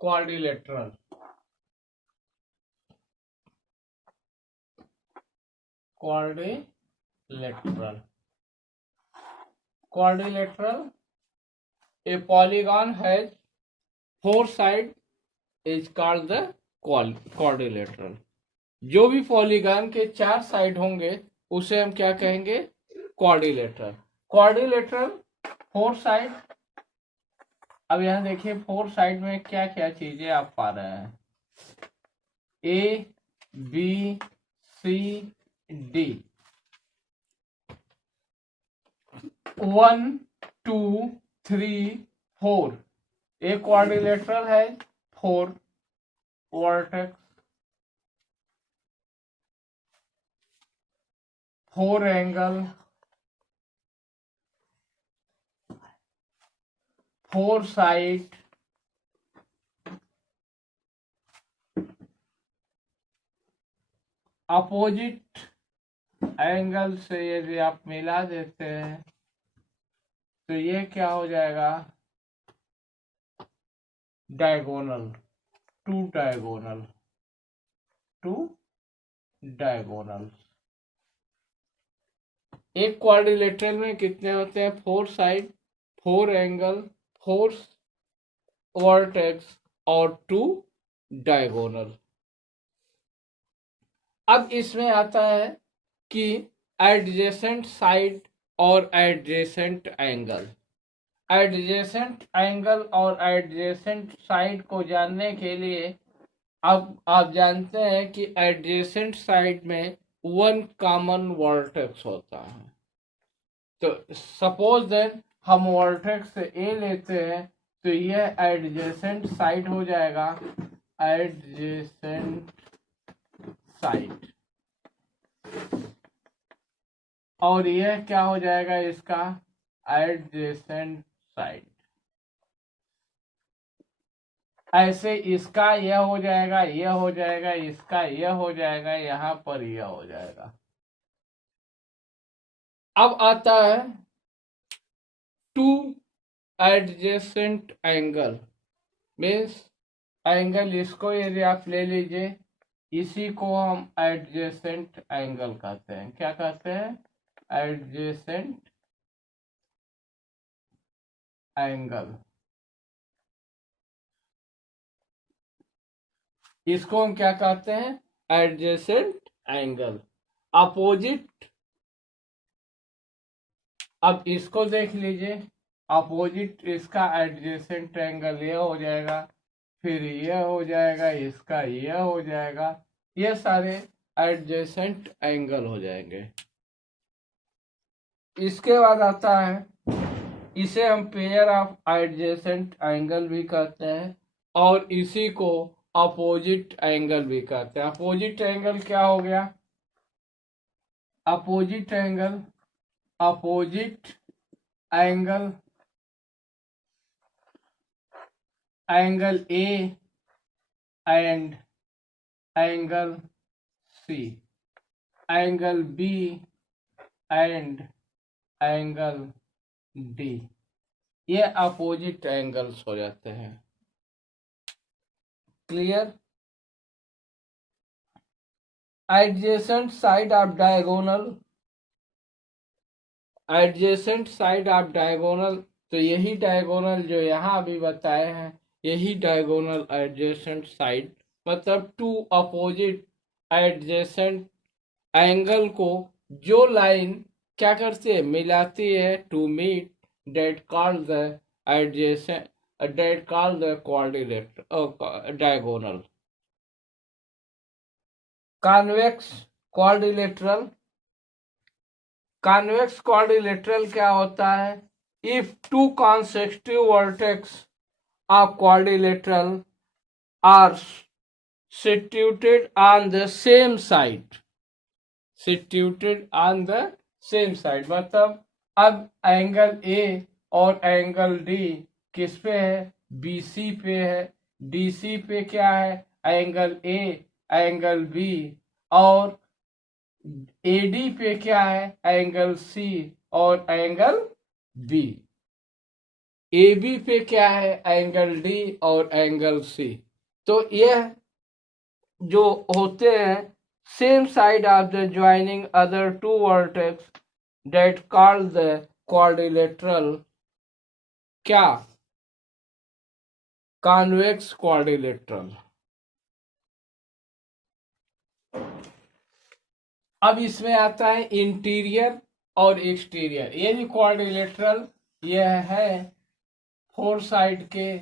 Quadrilateral. Quadrilateral quadrilateral, a polygon has four sides is called the quadrilateral। जो भी polygon के चार side होंगे उसे हम क्या कहेंगे? क्वाड्रिलेटरल। Quadrilateral four side. अब यहां देखिए फोर साइड में क्या क्या चीजें आप पा रहे हैं? A B C D, 1 2 3 4। एक क्वाड्रिलेटरल है, 4 vertex, 4 angle, 4 side, opposite angle से यदि आप मिला देते हैं तो ये क्या हो जाएगा? Diagonal, two diagonal, two diagonal. एक क्वाड्रिलेटरल में कितने होते हैं? 4 साइड, 4 एंगल, 4 वर्टेक्स और 2 डायगोनल। अब इसमें आता है कि एडजेसेंट साइड और एडजेसेंट एंगल। एडजेसेंट एंगल और एडजेसेंट साइड को जानने के लिए अब आप जानते हैं कि एडजेसेंट साइड में 1 कॉमन वर्टेक्स होता है। तो सपोज देन हम वर्टेक्स ए लेते हैं तो यह एडजेसेंट साइड हो जाएगा, एडजेसेंट साइड। और यह क्या हो जाएगा? इसका एडजेसेंट साइड। ऐसे इसका यह हो जाएगा, यह हो जाएगा, इसका यह हो जाएगा, यहां पर यह हो जाएगा। अब आता है to adjacent angle. Means angle इसको यदि आप ले लीजिए, इसी को हम एडजेसेंट एंगल कहते हैं। क्या कहते हैं? Adjacent angle. इसको हम क्या कहते हैं? Adjacent angle. अपोजिट, अब इसको देख लीजिए, अपोजिट इसका एडजेसेंट एंगल यह हो जाएगा, फिर यह हो जाएगा, इसका यह हो जाएगा, ये सारे एडजेसेंट एंगल हो जाएंगे। इसके बाद आता है, इसे हम पेयर ऑफ एडजेसेंट एंगल भी कहते हैं और इसी को अपोजिट एंगल भी कहते हैं। अपोजिट एंगल क्या हो गया? Opposite angle, opposite angle, angle A and angle C, angle B and angle D, ये अपोजिट एंगल्स हो जाते हैं। Clear? Adjacent side of diagonal, adjacent side of diagonal, तो यही डायगोनल जो यहाँ अभी बताए हैं, यही डायगोनल एडजेसेंट साइड, मतलब टू अपोजिट एडजेसेंट एंगल को जो लाइन क्या करती है? मिलाती है, to meet, that called the adjacent, that called the quadrilateral diagonal. Convex quadrilateral, convex quadrilateral क्या होता है? If two consecutive vertex of quadrilateral are situated on the same side, situated on the same side, मतलब अब angle A और angle D किस पे है? BC पे है। डीसी पे क्या है? एंगल ए, एंगल बी, और एडी पे क्या है? एंगल सी और एंगल बी। ए बी पे क्या है, एंगल डी और एंगल सी। तो यह जो होते हैं same side of the joining other two vertex that called the quadrilateral क्या, कॉन्वेक्स क्वाड्रिलेटरल। अब इसमें आता है इंटीरियर और एक्सटीरियर। ये भी क्वाड्रिलेटरल यह है फोर साइड के,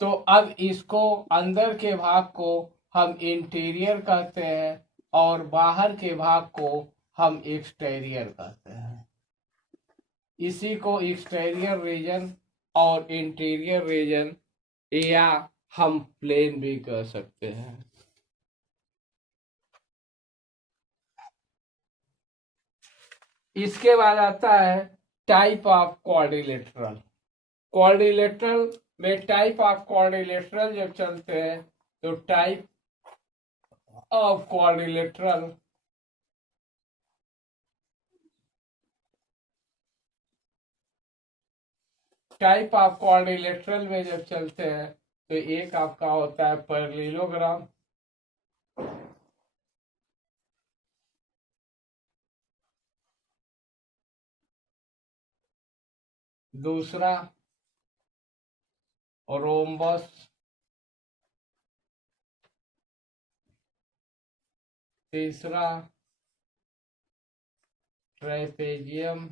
तो अब इसको अंदर के भाग को हम इंटीरियर कहते हैं और बाहर के भाग को हम एक्सटीरियर कहते हैं। इसी को एक्सटीरियर रीजन और इंटीरियर रीजन या हम प्लेन भी कह सकते हैं। इसके बाद आता है टाइप ऑफ क्वाड्रिलेटरल। क्वाड्रिलेटरल में टाइप ऑफ क्वाड्रिलेटरल जब चलते हैं तो टाइप ऑफ क्वाड्रिलेटरल में जब चलते हैं तो एक आपका होता है पैरेललोग्राम, दूसरा रोम्बस, तीसरा ट्रेपेजियम।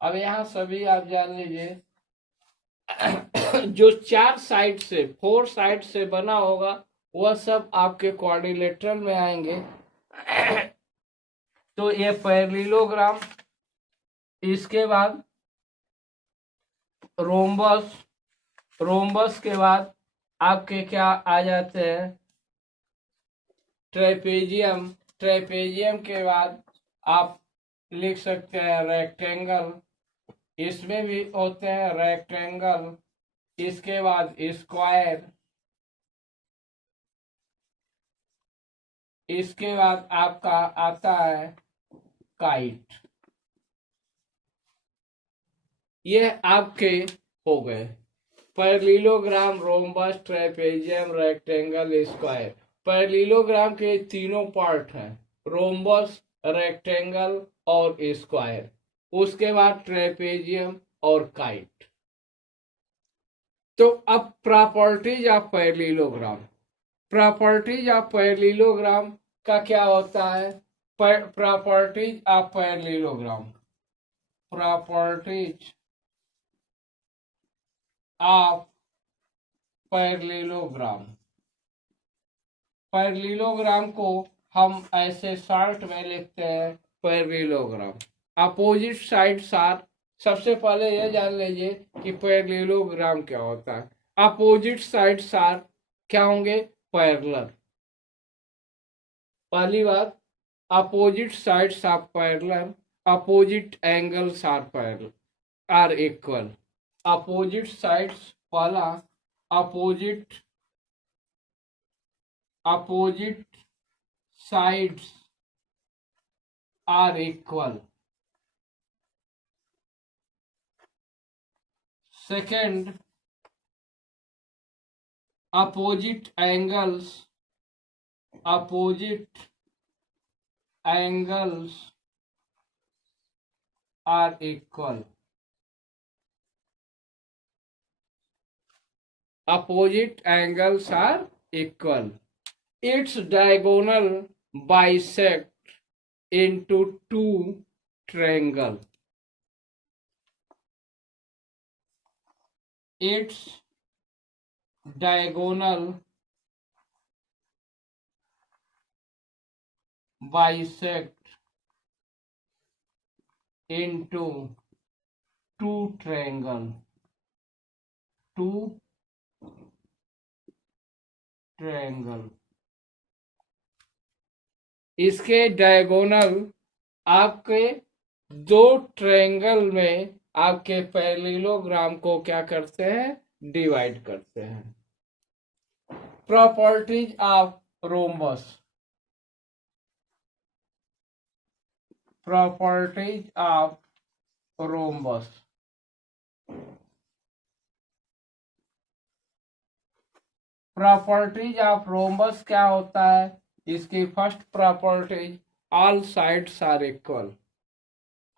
अब यहाँ सभी आप जान लीजिए जो चार साइड से फोर साइड से बना होगा वह सब आपके क्वाड्रिलेटरल में आएंगे। तो ये पैरेललोग्राम, इसके बाद रोम्बस, रोम्बस के बाद आपके क्या आ जाते हैं ट्रेपेजियम, ट्रेपेजियम के बाद आप लिख सकते हैं रेक्टेंगल, इसमें भी होते हैं रेक्टेंगल। इसके बाद स्क्वायर, इसके बाद आपका आता है काइट। ये आपके हो गए parallelogram, rhombus, trapezium, rectangle, square. Parallelogram के तीनों पार्ट हैं, रोम्बस, रेक्टेंगल और स्क्वायर। उसके बाद ट्रेपेजियम और काइट। तो अब properties of parallelogram, properties of parallelogram का क्या होता है, properties of parallelogram, properties of parallelogram. Parallelogram को हम ऐसे शॉर्ट में लिखते हैं पैरेललोग्राम। अपोजिट साइड्स आर, सबसे पहले यह जान लीजिए कि पैरेललोग्राम क्या होता है। अपोजिट साइड्स आर क्या होंगे, पैरेलल। पहली बात, opposite sides are parallel, opposite angles are parallel are equal. Opposite sides, पहला opposite sides are equal. Second, opposite angles are equal. Opposite angles are equal. Its diagonal bisect into two triangle. Its diagonal bisect into two triangle. इसके diagonal आपके दो triangle में आपके parallelogram को क्या करते हैं, डिवाइड करते हैं। Properties of rhombus, properties of rhombus. Properties of rhombus क्या होता है? इसकी first properties, all sides are equal.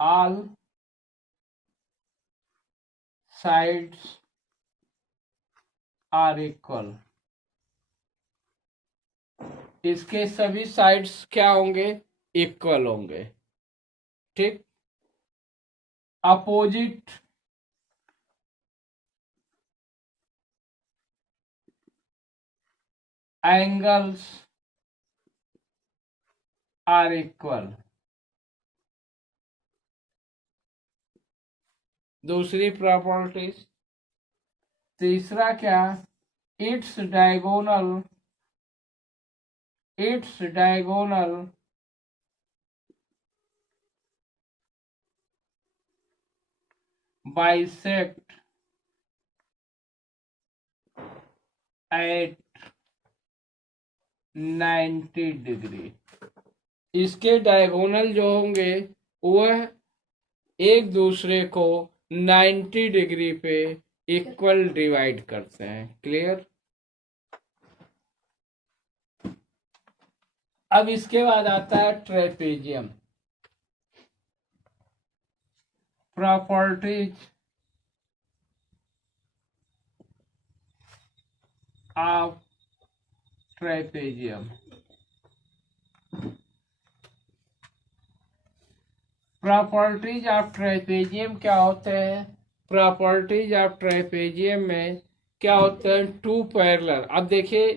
All sides are equal. इसके सभी साइड्स क्या होंगे? इक्वल होंगे। ठीक। Opposite angles are equal. दूसरी प्रॉपर्टीज। तीसरा क्या? Its diagonal bisect at 90 degree. इसके डायगोनल जो होंगे वह एक दूसरे को 90 डिग्री पे इक्वल डिवाइड करते हैं। क्लियर? अब इसके बाद आता है trapezium. Properties of trapezium. Properties of trapezium क्या होते हैं? प्रॉपर्टीज ऑफ ट्रेपेजियम में क्या होता है? Two parallel. अब देखिए,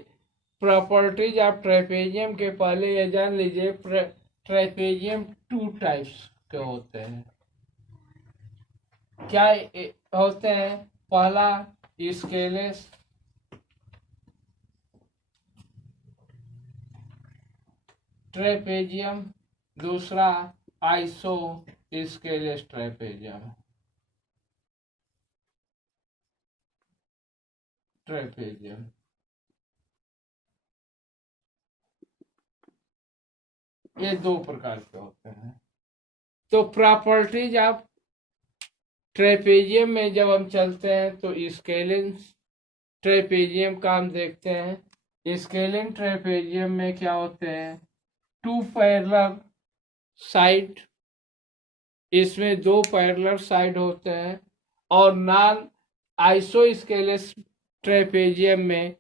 प्रॉपर्टीज ऑफ ट्रेपेजियम के पहले ये जान लीजिए, ट्रेपेजियम टू टाइप्स के होते हैं। क्या होते हैं? पहला स्केलेस ट्रेपेजियम, दूसरा आइसो स्केलेस ट्रेपेजियम। ये दो प्रकार के होते हैं। तो प्रॉपर्टीज ऑफ ट्रेपेजियम में जब हम चलते हैं तो स्केलेंस ट्रेपेजियम का हम देखते हैं। स्केलिन ट्रेपेजियम में क्या होते हैं? टू पैरेलल साइड, इसमें दो पैरेलल साइड होते हैं। और नॉन आइसोस्केलेस ट्रेपेजियम में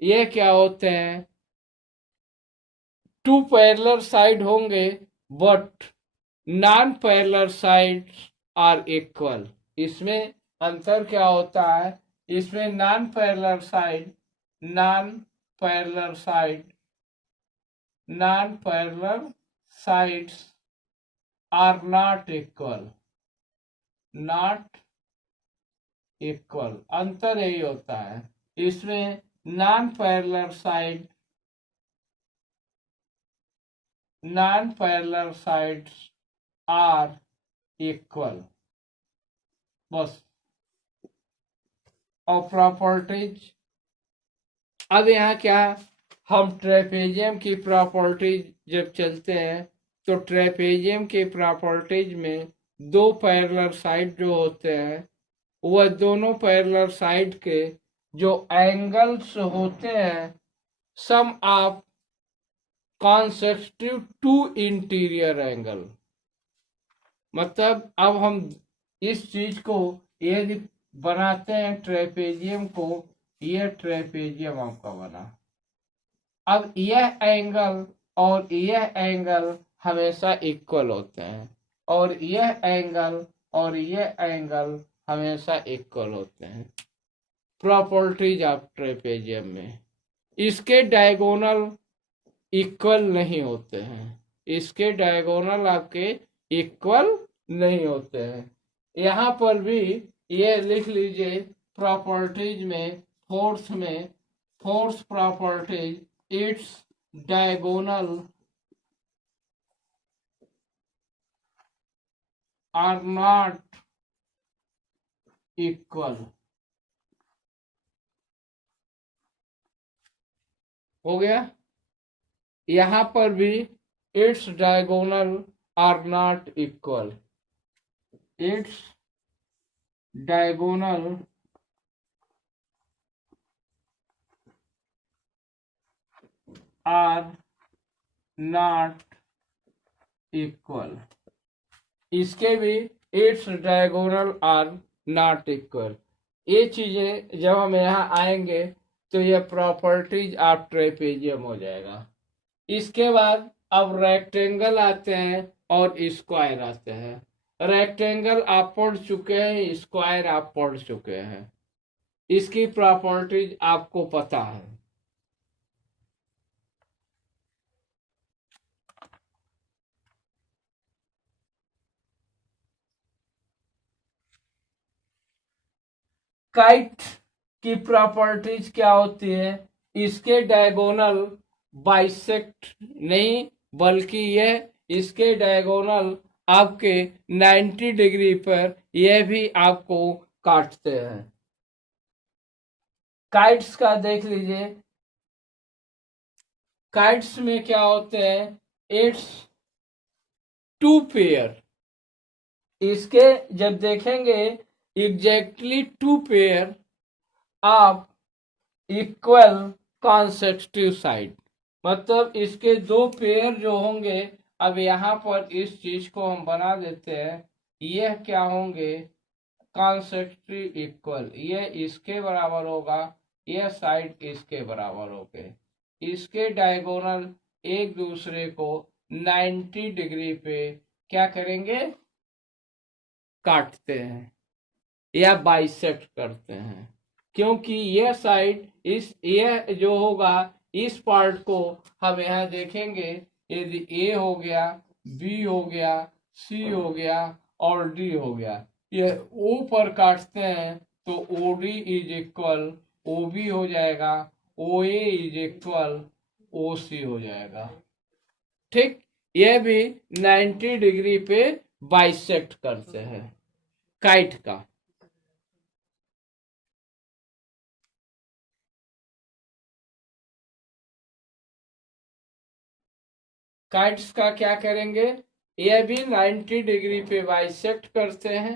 ये क्या होते हैं? टू पैरेलल साइड होंगे but non parallel sides are equal. इसमें अंतर क्या होता है? इसमें non parallel side sides are not equal। अंतर यही होता है। इसमें non parallel sides are equal. बस। और प्रॉपर्टीज, अब यहाँ क्या, हम ट्रेपेजियम की प्रॉपर्टीज जब चलते हैं तो ट्रेपेजियम की प्रॉपर्टीज में दो पैरेलल साइड जो होते हैं वह दोनों पैरेलल साइड के जो एंगल्स होते हैं sum of consecutive two interior angle. मतलब अब हम इस चीज को यदि बनाते हैं ट्रेपेजियम को, यह ट्रेपेजियम आपका बना। अब यह एंगल और यह एंगल हमेशा इक्वल होते हैं और यह एंगल और यह एंगल हमेशा इक्वल होते हैं। प्रॉपर्टीज ऑफ ट्रेपेजियम में इसके डायगोनल इक्वल नहीं होते हैं। इसके डायगोनल आपके इक्वल नहीं होते हैं। यहाँ पर भी ये लिख लीजिए, प्रॉपर्टीज में force properties, its diagonal are not equal. हो गया? यहां पर भी its diagonal are not equal. its diagonal are not equal. इसके भी its diagonal are not equal. ये चीजें जब हम यहाँ आएंगे तो ये प्रॉपर्टीज ऑफ ट्रेपेजियम हो जाएगा। इसके बाद अब रेक्टेंगल आते हैं और स्क्वायर आते हैं। रेक्टेंगल आप पढ़ चुके हैं, स्क्वायर आप पढ़ चुके हैं, इसकी प्रॉपर्टीज आपको पता है। काइट की प्रॉपर्टीज क्या होती है? इसके डायगोनल बाइसेक्ट नहीं, बल्कि यह इसके डायगोनल आपके 90 डिग्री पर यह भी आपको काटते हैं। काइट्स का देख लीजिए, काइट्स में क्या होते हैं? Its two pair. इसके जब देखेंगे exactly two pair of equal consecutive side, मतलब इसके दो पेयर जो होंगे। अब यहाँ पर इस चीज को हम बना देते हैं, यह क्या होंगे? Consecutive equal. यह इसके बराबर होगा, यह साइड इसके बराबर होंगे। इसके डायगोनल एक दूसरे को 90 डिग्री पे क्या करेंगे? काटते हैं या बाइसेक्ट करते हैं, क्योंकि यह साइड यह जो होगा इस पार्ट को हम यहाँ देखेंगे। यदि ए हो गया, बी हो गया, सी हो गया और डी हो गया, यह ओ पर काटते हैं तो O D is equal O B हो जाएगा, ओ ए इज इक्वल ओ सी हो जाएगा। ठीक, यह भी 90 डिग्री पे बाइसेक्ट करते हैं काइट का। काइट्स का क्या करेंगे? यह भी 90 डिग्री पे बाइसेक्ट करते हैं।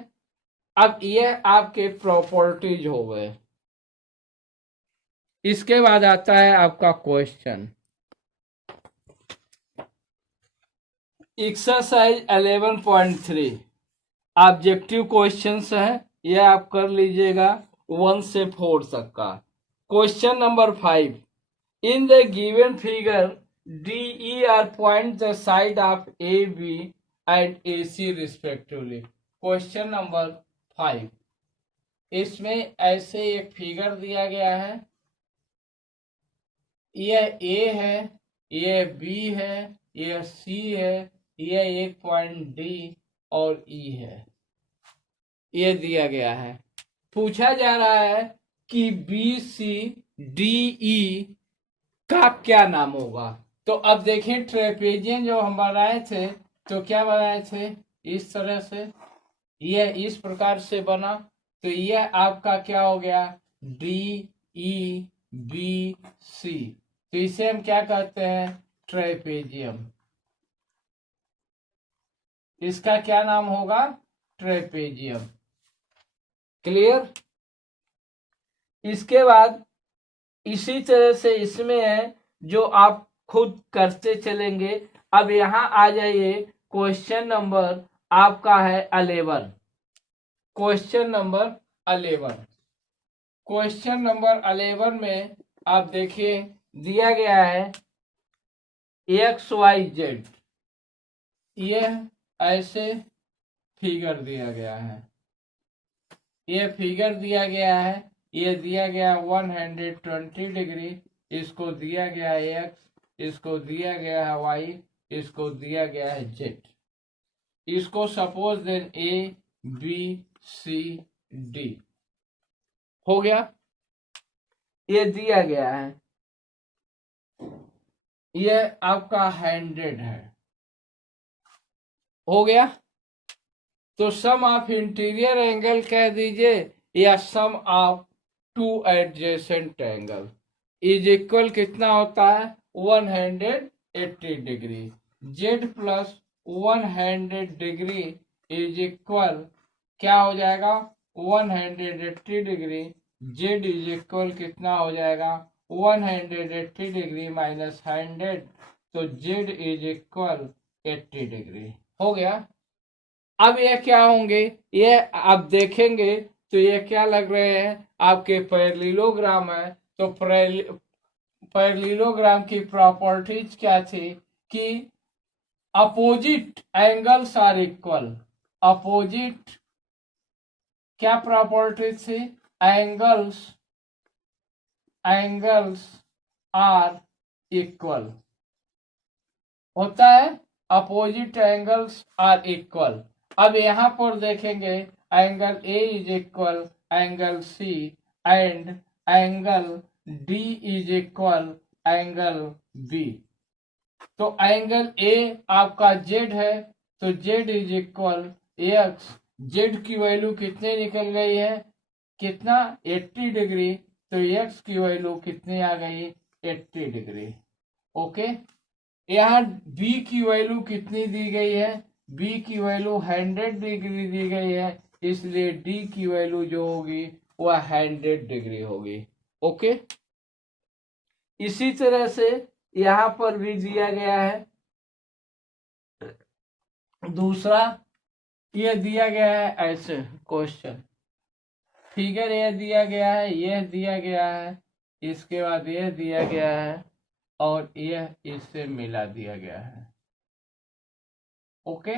अब यह आपके प्रॉपर्टीज हो गए। इसके बाद आता है आपका क्वेश्चन। एक्सरसाइज 11.3 ऑब्जेक्टिव क्वेश्चंस है, यह आप कर लीजिएगा 1 से 4 तक का। Question number 5, in the given figure DE are point the side of AB and AC respectively। Question number 5, इसमें ऐसे एक फिगर दिया गया है, यह A है, यह B है, यह C है, यह एक पॉइंट D और E है, यह दिया गया है। पूछा जा रहा है कि BCDE का क्या नाम होगा। तो अब देखें, ट्रेपेजियम जो हम बनाए थे तो क्या बनाए थे? इस तरह से, यह इस प्रकार से बना, तो यह आपका क्या हो गया? DEBC। तो इसे हम क्या कहते हैं? ट्रेपेजियम। इसका क्या नाम होगा? ट्रेपेजियम। क्लियर? इसके बाद इसी तरह से इसमें है जो आप खुद करते चलेंगे। अब यहां आ जाइए, क्वेश्चन नंबर आपका है 11। क्वेश्चन नंबर 11, क्वेश्चन नंबर 11 में आप देखिए दिया गया है XYZ, यह ऐसे फिगर दिया गया है, यह फिगर दिया गया है, ये दिया गया 120 डिग्री, इसको दिया गया है x, इसको दिया गया है y, इसको दिया गया है z। इसको suppose then A B C D हो गया, ये दिया गया है, ये आपका 100 है, हो गया। तो सम ऑफ इंटीरियर एंगल कह दीजिए या sum of two adjacent angle is equal कितना होता है? 180 डिग्री। Z plus 100 degree is equal क्या हो जाएगा 180 डिग्री, जेड इज इक्वल कितना हो जाएगा 180 डिग्री माइनस 100, तो जेड इज इक्वल 80 डिग्री हो गया। अब ये क्या होंगे, ये आप देखेंगे तो ये क्या लग रहे हैं आपके पैरेललोग्राम है। तो पैरेललोग्राम की प्रॉपर्टीज क्या थी कि opposite angles are equal, opposite क्या प्रॉपर्टी थी, एंगल्स एंगल्स आर इक्वल होता है, अपोजिट एंगल्स आर इक्वल। अब यहां पर देखेंगे angle A is equal angle C and angle D is equal angle B. तो एंगल ए आपका जेड है, तो Z is equal X, Z की वैल्यू कितने निकल गई है, कितना 80 डिग्री, तो एक्स की वैल्यू कितनी आ गई 80 डिग्री। ओके, यहाँ बी की वैल्यू कितनी दी गई है, बी की वैल्यू 100 डिग्री दी गई है, इसलिए डी की वैल्यू जो होगी वह 100 डिग्री होगी। ओके, इसी तरह से यहां पर भी दिया गया है दूसरा, ये दिया गया है ऐसे क्वेश्चन, फिगर ये दिया गया है, यह दिया गया है, इसके बाद यह दिया गया है और यह इससे मिला दिया गया है। ओके,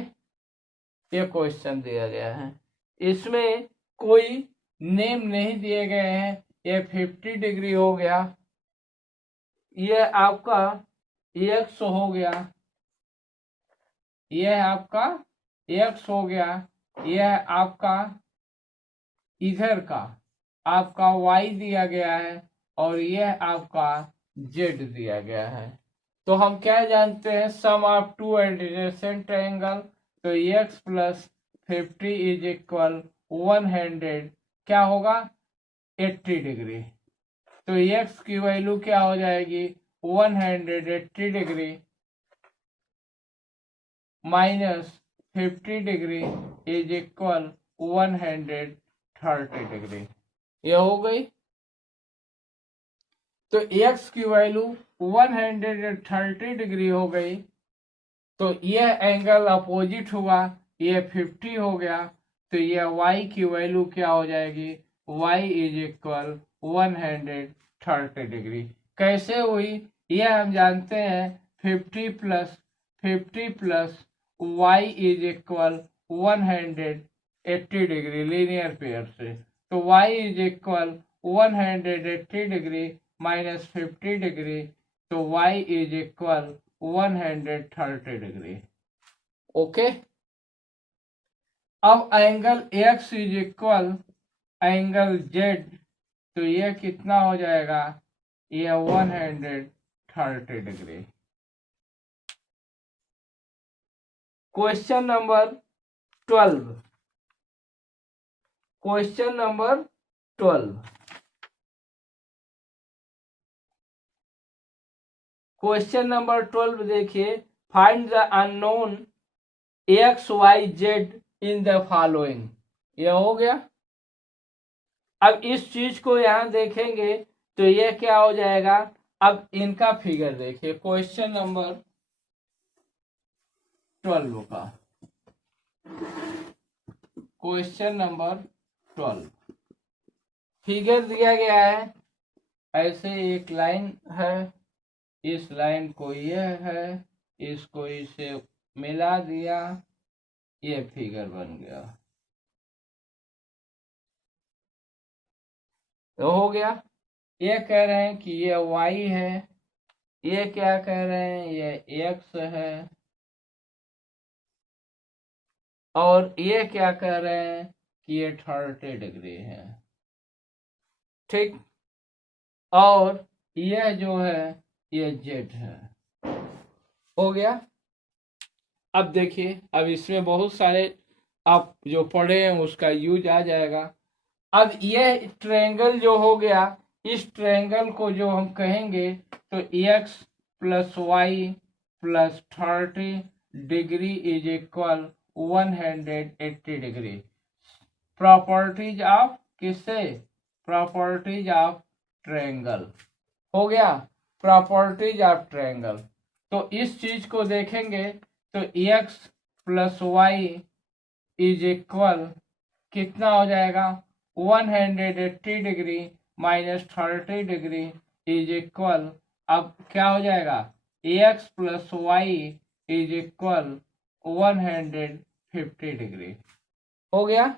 ये क्वेश्चन दिया गया है, इसमें कोई नेम नहीं दिए गए हैं। ये 50 डिग्री हो गया, यह आपका एक्स हो गया, यह आपका एक्स हो गया, यह आपका इधर का आपका वाई दिया गया है और यह आपका जेड दिया गया है। तो हम क्या जानते हैं, sum of two adjacent angle, तो एक्स प्लस 50 इज इक्वल 100 क्या होगा 80 डिग्री। तो एक्स की वैल्यू क्या हो जाएगी 180 degree minus 50 degree is equal 130 degree, ये हो गई। तो x की वैल्यू 130 डिग्री हो गई, तो यह एंगल अपोजिट हुआ, यह 50 हो गया, तो यह y की वैल्यू क्या हो जाएगी, y इज इक्वल 130 डिग्री। कैसे हुई यह हम जानते हैं, 50 plus y is equal 180 degree linear pair से, तो y is equal 180 degree minus 50 degree, तो y is equal 130 degree. Okay, अब angle x is equal angle z, तो यह कितना हो जाएगा, यह 130 degree. Question number 12, question number 12, question number 12 देखिए, find the unknown x y z in the following, यह हो गया। अब इस चीज को यहां देखेंगे तो यह क्या हो जाएगा, अब इनका फिगर देखिए, क्वेश्चन नंबर 12 का, क्वेश्चन नंबर 12 फिगर दिया गया है, ऐसे एक लाइन है, इस लाइन को यह है, इसको इसे मिला दिया, ये फिगर बन गया, तो हो गया। ये कह रहे हैं कि ये y है, ये क्या कह रहे हैं ये x है, और ये क्या कह रहे हैं कि ये 30 डिग्री है, ठीक, और यह जो है ये z है, हो गया। अब देखिए, अब इसमें बहुत सारे आप जो पढ़े हैं उसका यूज आ जाएगा। अब यह ट्रायंगल जो हो गया, इस ट्रायंगल को जो हम कहेंगे तो x plus Y plus 30 degree is equal 180 degree. Properties of किससे, प्रॉपर्टीज ऑफ ट्रायंगल। हो गया प्रॉपर्टीज ऑफ ट्रायंगल। तो इस चीज को देखेंगे तो x plus Y is equal कितना हो जाएगा, 180 degree minus 30 degree is equal, अब क्या हो जाएगा, X plus Y is equal 150 degree. हो गया।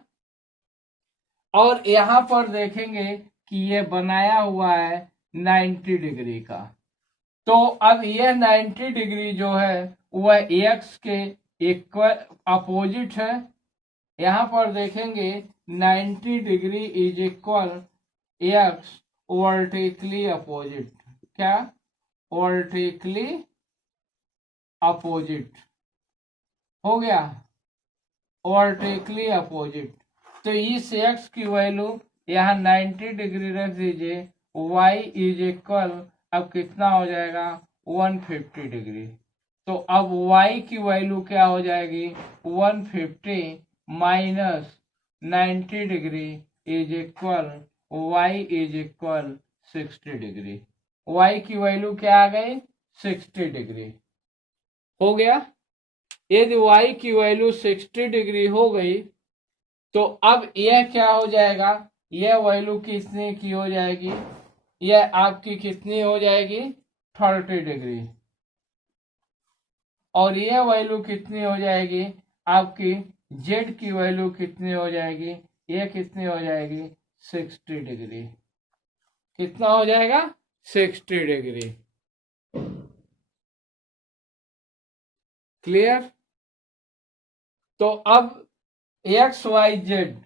और यहां पर देखेंगे कि ये बनाया हुआ है 90 डिग्री का। तो अब यह 90 डिग्री जो है वह एक्स के इक्वल अपोजिट है। यहां पर देखेंगे 90 degree is equal x vertically opposite, क्या, वर्टिकली अपोजिट। हो गया वर्टिकली अपोजिट। तो इस x की वैल्यू यहाँ 90 डिग्री रख दीजिए, y इज इक्वल अब कितना हो जाएगा 150 डिग्री। तो अब y की वैल्यू क्या हो जाएगी 150 minus 90 degree is equal y is equal 60 degree. y की वैल्यू क्या आ गई 60 डिग्री। हो गया। यदि y की वैल्यू 60 डिग्री हो गई तो अब यह क्या हो जाएगा, यह वैल्यू कितने की हो जाएगी, यह आपकी कितनी हो जाएगी 30 डिग्री। और यह वैल्यू कितनी हो जाएगी आपकी, z की वैल्यू कितनी हो जाएगी, यह कितनी हो जाएगी 60 डिग्री। कितना हो जाएगा 60 डिग्री। क्लियर। तो अब एक्स वाई जेड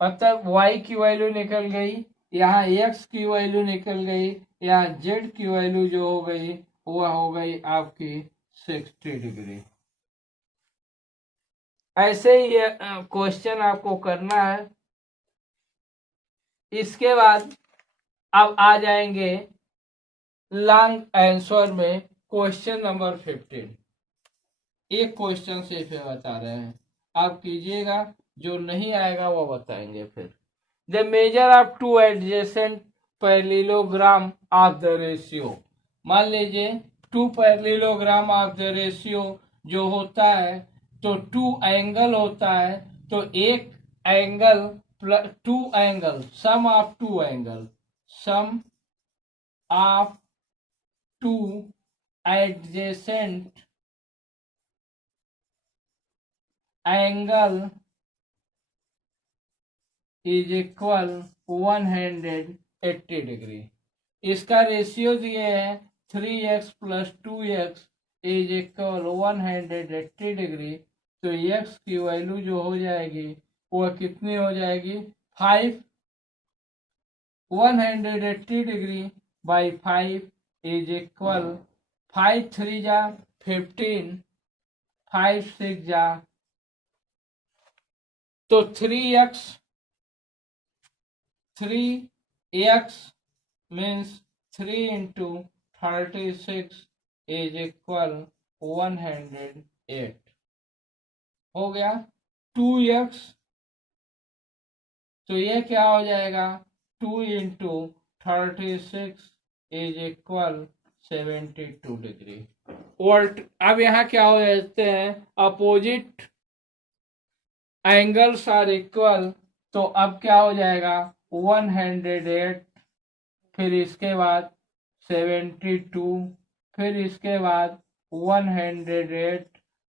मतलब y की वैल्यू निकल गई, यहाँ x की वैल्यू निकल गई, यहाँ z की वैल्यू जो हो गई वह हो गई आपकी 60 डिग्री। ऐसे ही ये क्वेश्चन आपको करना है। इसके बाद अब आ जाएंगे लॉन्ग आंसर में क्वेश्चन नंबर 15। एक क्वेश्चन से फिर बता रहे हैं, आप कीजिएगा, जो नहीं आएगा वो बताएंगे फिर। The measure of two adjacent parallelogram of the ratio. मान लीजिए two parallelogram of the ratio जो होता है तो टू एंगल होता है, तो एक angle plus two angle, sum of two angle, sum of two adjacent angle is equal 180 degree. इसका रेशियो दिए हैं 3x प्लस 2x इज इक्वल 180 डिग्री। तो x की वैल्यू जो हो जाएगी वह कितनी हो जाएगी 5, 180 डिग्री बाई 5 इज इक्वल 5 3 जा 15, 5 6 जा तो 3x means 3 into 36 is equal 108। हो गया 2x, तो ये क्या हो जाएगा 2 into 36 is equal 72 degree volt. अब यहाँ क्या हो जाते हैं, अपोजिट एंगल्स आर इक्वल, तो अब क्या हो जाएगा 108, फिर इसके बाद 72, फिर इसके बाद 108,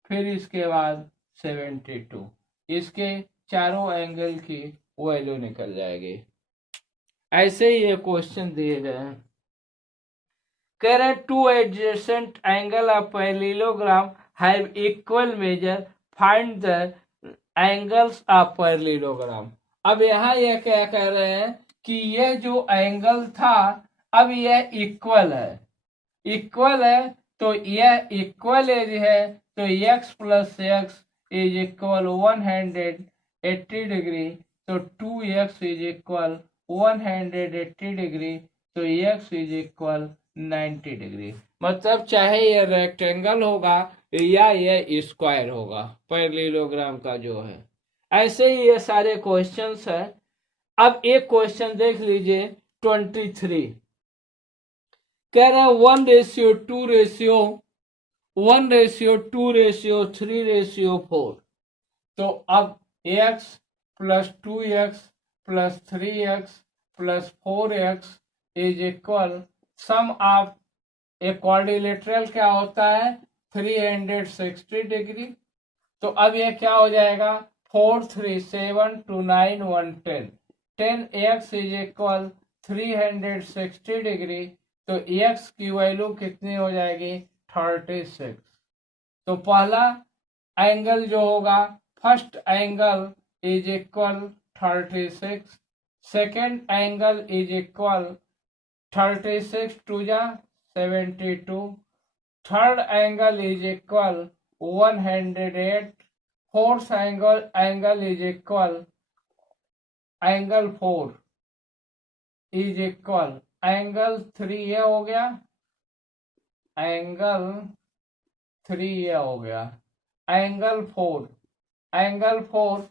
फिर इसके बाद 72। इसके चारों एंगल की वैल्यू निकल जाएगी। ऐसे ही ये क्वेश्चन दिए गए हैं। कह रहे to adjacent angle of parallelogram have equal major, find the angles of parallelogram. अब यहाँ ये क्या कह रहे हैं कि ये जो एंगल था अब यह इक्वल है, इक्वल है तो यह इक्वल एज है, तो x plus x is equal 180 degree, तो 2x इज इक्वल 180 डिग्री, तो x इज इक्वल 90 डिग्री। मतलब चाहे यह रेक्टेंगल होगा या यह स्क्वायर होगा पैरेललोग्राम का जो है। ऐसे ही ये सारे क्वेश्चंस है। अब एक क्वेश्चन देख लीजिए 23, कह रहे हैं 1:2:1:2:3:4। तो अब x plus 2x plus 3x plus 4x is equal some of a quadrilateral क्या होता है 360 डिग्री। तो अब ये क्या हो जाएगा 4 3 7 2 9 1 10, 10x इज इक्वल 360 डिग्री। तो x की वैल्यू कितनी हो जाएगी 36। तो पहला एंगल जो होगा first angle is equal 36, second angle is equal 36 टू जा 72, third angle is equal 108, fourth angle is equal angle 4 is equal angle 3 ये हो गया, एंगल 3 ये हो गया, एंगल 4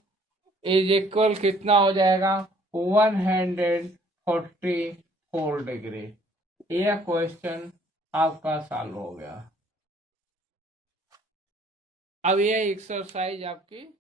इज इक्वल कितना हो जाएगा 144 डिग्री। यह क्वेश्चन आपका सॉल्व हो गया। अब ये एक्सरसाइज आपकी